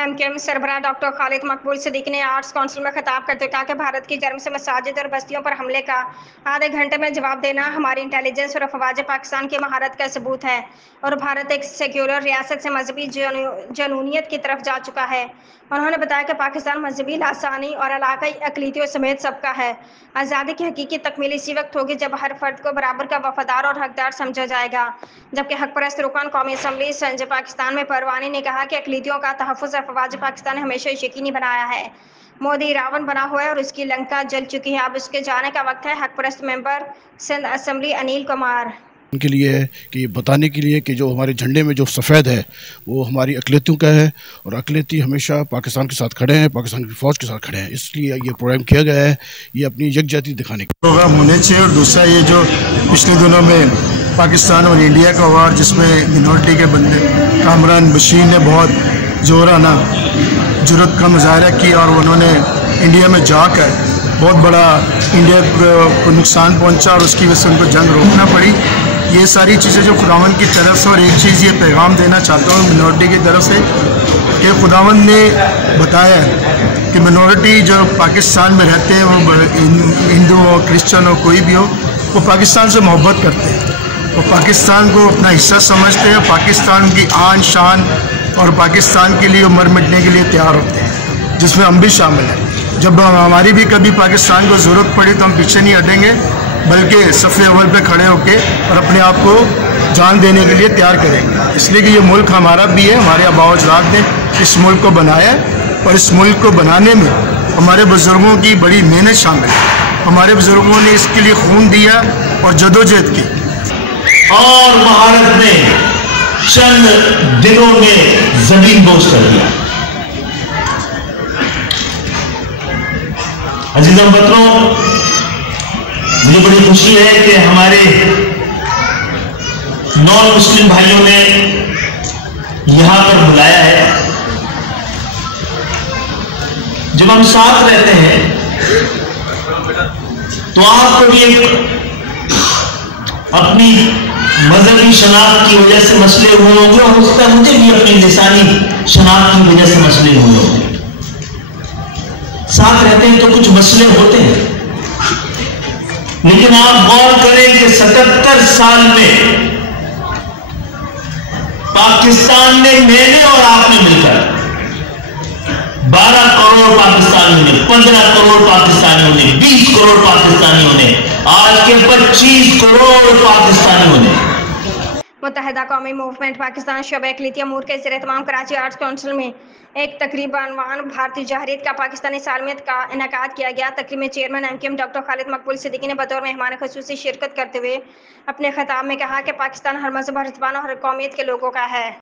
MQM सरबराह doctor Khalid मकबूल सिद्दीकी ने arts council में खिताब करते हुए कहा कि भारत की जन्म से मसाजिद और बस्तियों पर हमले का आधे घंटे में जवाब देना हमारी इंटेलिजेंस और अफवाज पाकिस्तान की महारत का सबूत है और भारत एक सेक्युलर रियासत से मजहबी जनूनियत की तरफ जा चुका है। उन्होंने बताया कि पाकिस्तान मजहबी लासानी और इलाकाई अकलीतियों समेत सबका है। आज़ादी की हकीकी तकमील इसी वक्त होगी जब हर फर्द को बराबर का वफादार और हकदार समझा जाएगा। जबकि हक परस्त रुकन कौमी असम्बली संजय पाकिस्तान में परवानी ने कहा कि अकलीतियों का तहफ़्फ़ुज़ अफवाज पाकिस्तान ने हमेशा यकीनी बनाया है। मोदी रावण बना हुआ है और उसकी लंका जल चुकी है, अब उसके जाने का वक्त है। हक परस्त मेंबर सिंध असम्बली अनिल कुमार उनके लिए है कि बताने के लिए कि जो हमारे झंडे में जो सफ़ेद है वो हमारी अक़लियतों का है और अक़लियती हमेशा पाकिस्तान के साथ खड़े हैं, पाकिस्तान की फ़ौज के साथ खड़े हैं। इसलिए ये प्रोग्राम किया गया है, ये अपनी यकजहती दिखाने का प्रोग्राम होने चाहिए। और दूसरा ये जो पिछले दिनों में पाकिस्तान और इंडिया का वार जिसमें मिनॉरिटी के बंदे कामरान बशीर ने बहुत जोराना जुर्रत का मुजाहरा किया और उन्होंने इंडिया में जाकर बहुत बड़ा इंडिया को नुकसान पहुंचा और उसकी वजह से उनको जंग रोकना पड़ी। ये सारी चीज़ें जो खुदावंद की तरफ से, और एक चीज़ ये पैगाम देना चाहता हूँ मिनॉरिटी की तरफ से कि खुदावंद ने बताया कि मिनॉरिटी जो पाकिस्तान में रहते हैं, वो हिंदू हो, क्रिश्चियन हो, कोई भी हो, वो पाकिस्तान से मोहब्बत करते हैं, वो पाकिस्तान को अपना हिस्सा समझते हैं, पाकिस्तान की आन शान और पाकिस्तान के लिए मर मिटने के लिए तैयार होते हैं, जिसमें हम भी शामिल हैं। जब हमारी भी कभी पाकिस्तान को ज़रूरत पड़ी तो हम पीछे नहीं हटेंगे, बल्कि सफ़े अव्वल पे खड़े होकर और अपने आप को जान देने के लिए तैयार करेंगे। इसलिए कि ये मुल्क हमारा भी है, हमारे आबाओ अजदाद ने इस मुल्क को बनाया और इस मुल्क को बनाने में हमारे बुज़ुर्गों की बड़ी मेहनत शामिल है। हमारे बुज़ुर्गों ने इसके लिए खून दिया और जदोजहद की और महारत ने चंद दिनों में जमीन बोझ कर दिया। अजीज हमवतनों, मुझे बड़ी खुशी है कि हमारे नॉन मुस्लिम भाइयों ने यहां पर बुलाया है। जब हम साथ रहते हैं तो आपको भी अपनी मजहबी शनाख्त की वजह से मसले हुए होंगे और हो सकता है मुझे भी अपनी लिसानी शनाख्त की वजह से मसले हुए होंगे। साथ रहते हैं तो कुछ मसले होते हैं, लेकिन आप गौर करें कि 77 साल में पाकिस्तान ने, मैंने और आपने मिलकर 12 करोड़ पाकिस्तानियों ने, 15 करोड़ पाकिस्तानियों ने, 20 करोड़ पाकिस्तानियों ने, आज के 25 करोड़ पाकिस्तानियों ने मुत्तहिदा कौमी मूवमेंट पाकिस्तान शोबे अक़लियती अमूर के ज़ेर एहतमाम कराची आर्ट्स काउंसिल में एक तकरीब अनवान भारतीय जहरीत का पाकिस्तानी सालमियत का इनेकाद किया गया। तकरीब में चेयरमैन एमकेएम डॉक्टर खालिद मकबूल सिद्दीकी ने बतौर मेहमान ख़ुसूसी शिरकत करते हुए अपने खिताब में कहा कि पाकिस्तान हर मज़हब, हर ज़बान और हर कौमियत के लोगों का है।